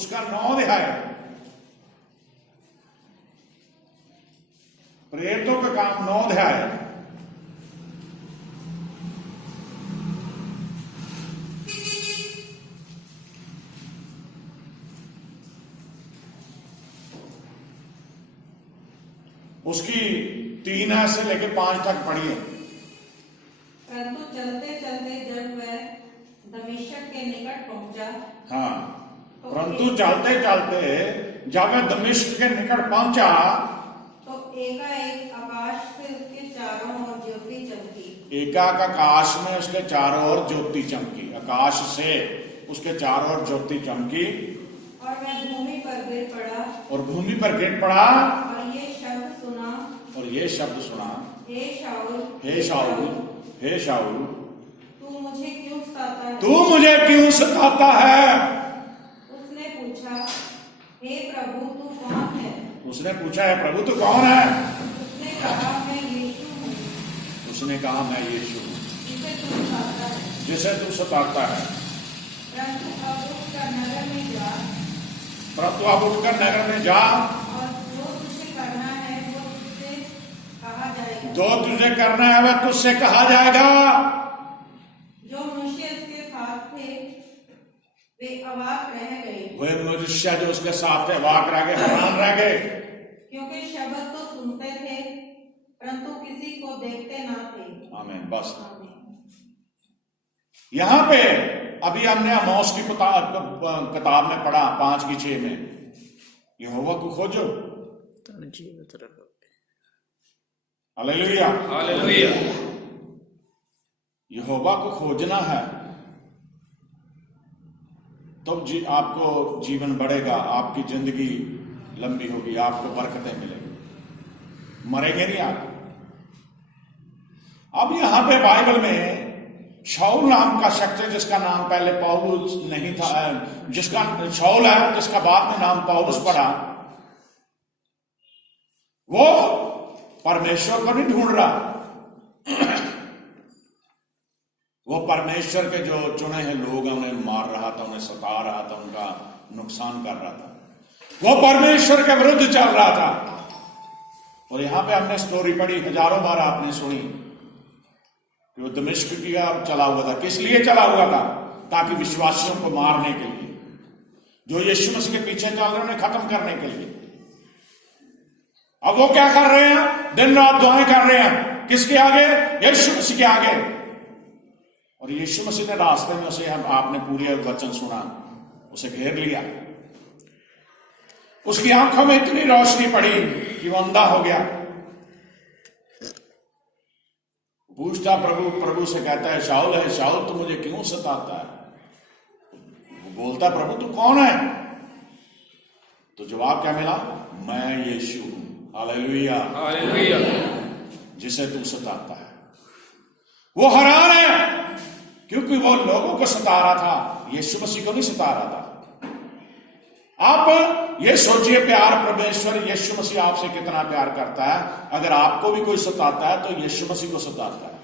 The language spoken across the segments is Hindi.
उसका 9 अध्याय, प्रेरितों का काम 9 अध्याय। उसकी 3 से लेके 5 तक पढ़िए। परंतु चलते चलते जब वह दमिश्क के निकट पहुंचा, हाँ, परंतु चलते चलते जब वह दमिश्क के निकट पहुंचा तो एकाएक आकाश से उसके चारों ओर ज्योति चमकी। एकाएक आकाश में उसके चारों ओर ज्योति चमकी। आकाश से उसके चारों ओर ज्योति चमकी और वह भूमि पर गिर पड़ा। और भूमि पर गिर पड़ा और ये शब्द सुना, और ये शब्द सुना, हे शाऊल, हे शाऊल, हे शाऊल, तू मुझे क्यों सताता है? तू मुझे क्यों सताता है? उसने पूछा, हे प्रभु तू कौन है? उसने पूछा, है प्रभु तू कौन है? उसने कहा, मैं यीशु हूँ, उसने कहा, मैं यीशु हूँ, जिसे तू सताता है। जिसे तू सताता है। परंतु अब उठकर नगर में जा, परंतु अब उठकर नगर में जा, और जो तुझे करना है वो तुझसे कहा जाएगा। जो तुझे करना है वह तुझसे कहा जाएगा। जो मनुष्य उसके साथ थे वे अवाक रह गए, वह मनुष्य जो उसके साथ थे वाक रह गए, हैरान रह गए, क्योंकि शब्द तो सुनते थे परंतु किसी को देखते ना थे। आमीन। बस आमीन। यहां पे अभी हमने आमोस की किताब में पढ़ा 5:6 में, यहोवा को खोजो। Hallelujah, hallelujah. यहोवा को खोजना है तो आपको जीवन बढ़ेगा, आपकी जिंदगी लंबी होगी, आपको बरकतें मिलेंगी, मरेंगे नहीं आप। अब यहां पे बाइबल में शाऊल नाम का शख्स है, जिसका नाम पहले पौलुस नहीं था, जिसका शाऊल है, जिसका बाद में नाम पौलुस पड़ा, वो परमेश्वर को नहीं ढूंढ रहा, वो परमेश्वर के जो चुने हैं लोग हैं उन्हें मार रहा था, उन्हें सता रहा था, उनका नुकसान कर रहा था, वो परमेश्वर के विरुद्ध चल रहा था। और यहां पे हमने स्टोरी पढ़ी, हजारों बार आपने सुनी कि वो दमिश्क की ओर चला हुआ था। किस लिए चला हुआ था? ताकि विश्वासियों को मारने के लिए, जो यीशु मसीह के पीछे चल रहे हैं उन्हें खत्म करने के लिए। अब वो क्या कर रहे हैं? दिन रात दुआएं कर रहे हैं, किसके आगे? यीशु मसीह के आगे। और यीशु मसीह ने रास्ते में उसे, हम आपने पूरे वचन सुना, उसे घेर लिया, उसकी आंखों में इतनी रोशनी पड़ी कि वो अंधा हो गया। पूछता प्रभु से कहता है, शाऊल है शाऊल तू मुझे क्यों सताता है? वो बोलता, प्रभु तू कौन है? तो जवाब क्या मिला? मैं यीशु हूं। Hallelujah, hallelujah. जिसे तू सताता है। वो हैरान है क्योंकि वो लोगों को सता रहा था, यीशु मसीह को नहीं सता रहा था। आप ये सोचिए, प्यार परमेश्वर यीशु मसीह आपसे कितना प्यार करता है। अगर आपको भी कोई सताता है तो यीशु मसीह को सताता है।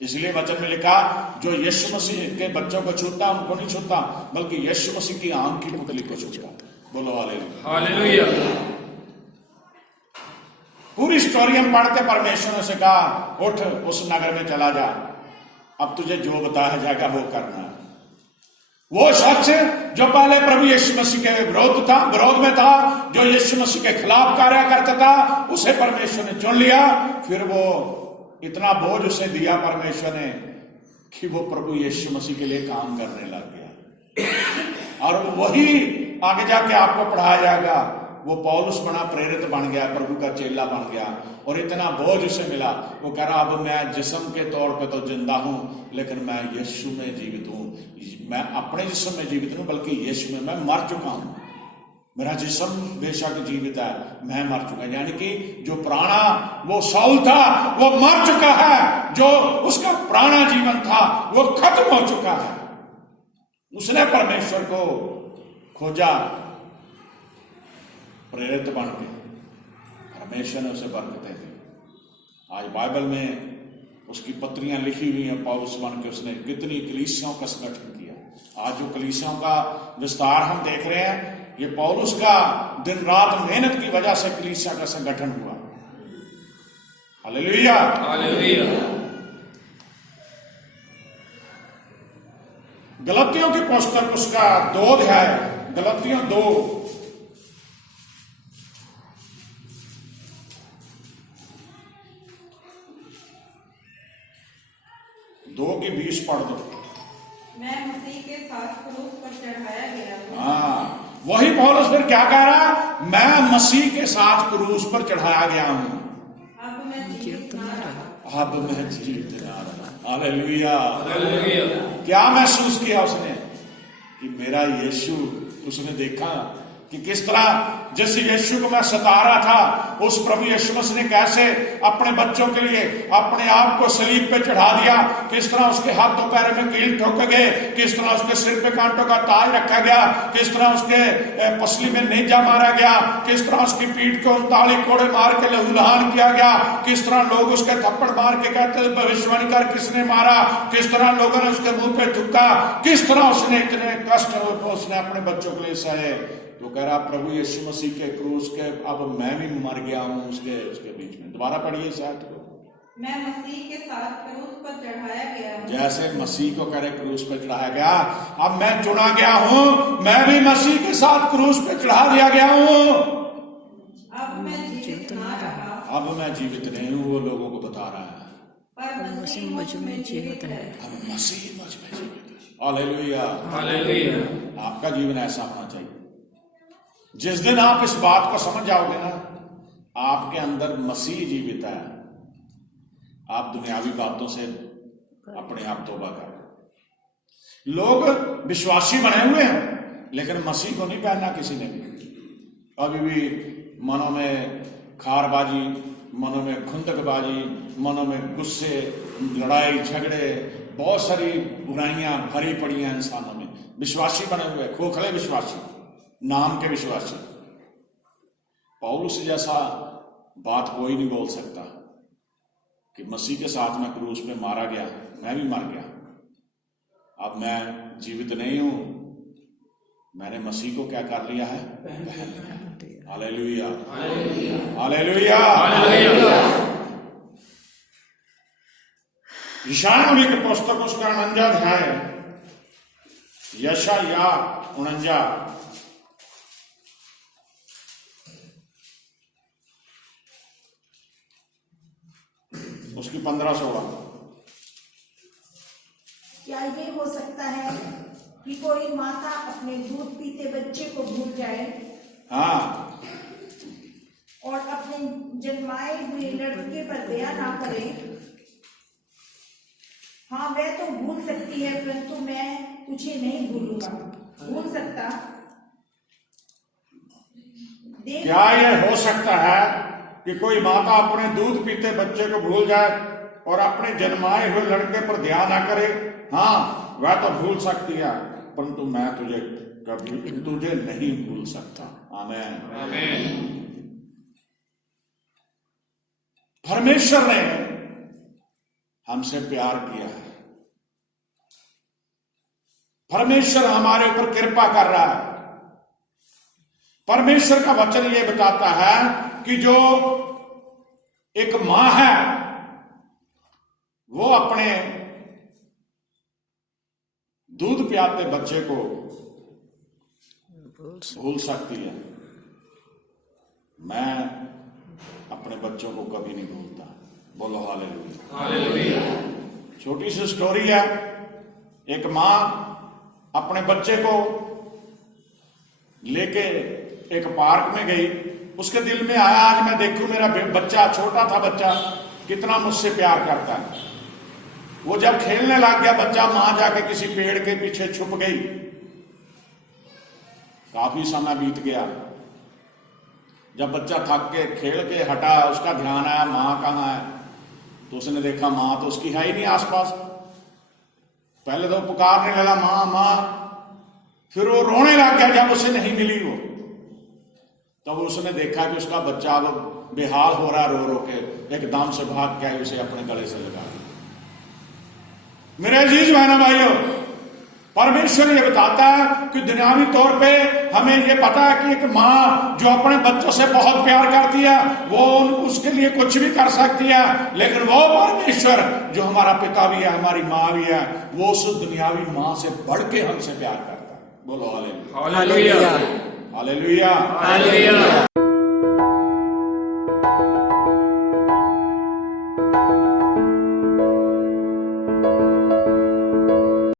इसलिए वचन में लिखा, जो यीशु मसीह के बच्चों को छूता उनको नहीं छूता, बल्कि यीशु मसीह की आंख की पुतली को छूता। बोलो हालेलुया, हालेलुया। पूरी स्टोरी हम पढ़ते, परमेश्वर ने से कहा, उठ उस नगर में चला जा, अब तुझे जो बताया जाएगा वो करना। वो शख्स जो पहले प्रभु यीशु मसीह के विरोध में था, जो यीशु मसीह के खिलाफ कार्य करता था, उसे परमेश्वर ने चुन लिया। फिर वो इतना बोझ उसे दिया परमेश्वर ने कि वो प्रभु यीशु मसीह के लिए काम करने लग गया। और वही आगे जाके आपको पढ़ाया जाएगा। वो पौलुस बना, प्रेरित बन गया, प्रभु का चेला बन गया, और इतना बोझ उसे मिला। वो कह रहा, अब मैं जिस्म के तौर पे तो जिंदा हूं, लेकिन मैं यीशु में जीवित हूं। मैं अपने जिस्म में जीवित हूं, बल्कि यीशु में मैं मर चुका हूं। मेरा जिस्म बेशक जीवित है, मैं मर चुका। यानी कि जो पुराना वो शाऊल था वो मर चुका है, जो उसका पुराना जीवन था वो खत्म हो चुका है। उसने परमेश्वर को खोजा, प्रेरित बन के परमेश्वर ने उसे बरकतें दी। आज बाइबल में उसकी पत्रियां लिखी हुई हैं, पौलुस बन के उसने कितनी कलीसियाओं का संगठन किया। आज जो कलीसियाओं का विस्तार हम देख रहे हैं, ये पौलुस का दिन रात मेहनत की वजह से कलीसिया का संगठन हुआ। हालेलुया। हालेलुया। गलतियों की पुस्तक उसका 2 अध्याय, गलतियों 2 की 20 पढ़ दो। मैं मसीह के साथ क्रूस पर चढ़ाया गया हूँ। हाँ, वही पौलुस फिर क्या कह रहा, मैं मसीह के साथ क्रूस पर चढ़ाया गया हूं, अब मैं जीवित ना रहा। अब मैं जीवित ना रहा। हालेलुया। हालेलुया। क्या महसूस किया उसने कि मेरा यीशु, उसने देखा कि किस तरह जिस यीशु को मैं सता रहा था, उस प्रभु यीशु मसीह ने कैसे अपने बच्चों के लिए अपने आप को सलीब पे चढ़ा दिया, किस तरह उसके हाथों पैरों में कील ठोके गए, किस तरह उसके सिर पे कांटों का ताज रखा गया, किस तरह उसके पसली में नेजा मारा गया, किस तरह उसकी पीठ को 39 कोड़े मार के लहूलुहान किया गया, किस तरह लोग उसके थप्पड़ मार के कहते भविष्यवाणी कर किसने मारा, किस तरह लोगों ने उसके मुंह पे थूका, किस तरह उसने इतने कष्ट उसने अपने बच्चों के लिए सहे। तो कह रहा प्रभु यीशु मसीह के क्रूस के अब मैं भी मर गया हूं उसके बीच में। दोबारा पढ़िए शायद को। मैं मसीह के साथ क्रूस पर चढ़ाया गया हूँ। जैसे मसीह को करे क्रूस पर चढ़ाया गया, अब मैं चुना गया हूं, मैं भी मसीह के साथ क्रूस पर चढ़ा दिया गया हूं। अब मैं जीवित ना रहा। अब मैं जीवित नहीं हूं, वो लोगों को बता रहा है, पर मसीह मुझ में जीवित है। अब मसीह मुझ में जीवित है। हालेलुया। हालेलुया। आपका जीवन ऐसा होना चाहिए। जिस दिन आप इस बात को समझ जाओगे ना, आपके अंदर मसीह जीवित है, आप दुनियावी बातों से अपने आप तौबा करें। लोग विश्वासी बने हुए हैं लेकिन मसीह को नहीं पहनना किसी ने भी। अभी भी मनों में खारबाजी, मनों में खुंदकबाजी, मनों में गुस्से, लड़ाई झगड़े, बहुत सारी बुराइयां भरी पड़ी हैं इंसानों में। विश्वासी बने हुए, खोखले विश्वासी, नाम के विश्वासी। पौलुस जैसा बात कोई नहीं बोल सकता कि मसीह के साथ मैं क्रूस पे मारा गया, मैं भी मर गया, अब मैं जीवित नहीं हूं, मैंने मसीह को क्या कर लिया है, पहन लिया। हालेलुया। हालेलुया। हालेलुया। यशायाह नबी की पुस्तक उसका 49 अध्याय, यशायाह 49 उसकी 15-16। क्या ये हो सकता है कि कोई माता अपने दूध पीते बच्चे को भूल जाए हाँ, और अपने जन्माए हुए लड़के पर दया ना करे? हाँ, वह तो भूल सकती है, परंतु मैं तुझे नहीं भूलूंगा। भूल सकता? क्या यह हो सकता है कि कोई माता अपने दूध पीते बच्चे को भूल जाए और अपने जन्माए हुए लड़के पर ध्यान ना करे? हाँ, वह तो भूल सकती है, परंतु मैं तुझे नहीं भूल सकता। आमीन। आमीन। परमेश्वर ने हमसे प्यार किया है, परमेश्वर हमारे ऊपर कृपा कर रहा है। परमेश्वर का वचन यह बताता है कि जो एक मां है वो अपने दूध पियाते बच्चे को भूल सकती है। मैं अपने बच्चों को कभी नहीं भूलता। बोलो हालेलुया। हालेलुया। छोटी सी स्टोरी है। एक मां अपने बच्चे को लेके एक पार्क में गई। उसके दिल में आया आज मैं देखूं मेरा बच्चा, छोटा था बच्चा, कितना मुझसे प्यार करता है। वो जब खेलने लग गया बच्चा, मां जाके किसी पेड़ के पीछे छुप गई। काफी समय बीत गया। जब बच्चा थक के खेल के हटा, उसका ध्यान आया मां कहाँ है, तो उसने देखा मां तो उसकी है ही नहीं आसपास। पहले तो पुकारने लगा मां मां, फिर वो रोने लग गया जब उसे नहीं मिली वो। तब उसने देखा कि उसका बच्चा अब बेहाल हो रहा, रो रो के एकदम से भाग के उसे अपने गले से लगा। मेरे अजीज बहनों भाइयों, परमेश्वर ये बताता है कि दुनियावी तौर पे हमें ये पता है कि एक माँ जो अपने बच्चों से बहुत प्यार करती है वो उसके लिए कुछ भी कर सकती है, लेकिन वो परमेश्वर जो हमारा पिता भी है, हमारी माँ भी है, वो उस दुनियावी माँ से बढ़ के हमसे प्यार करता है। बोलो हालेलुया, हालेलुया, हालेलुया। हालेलुया।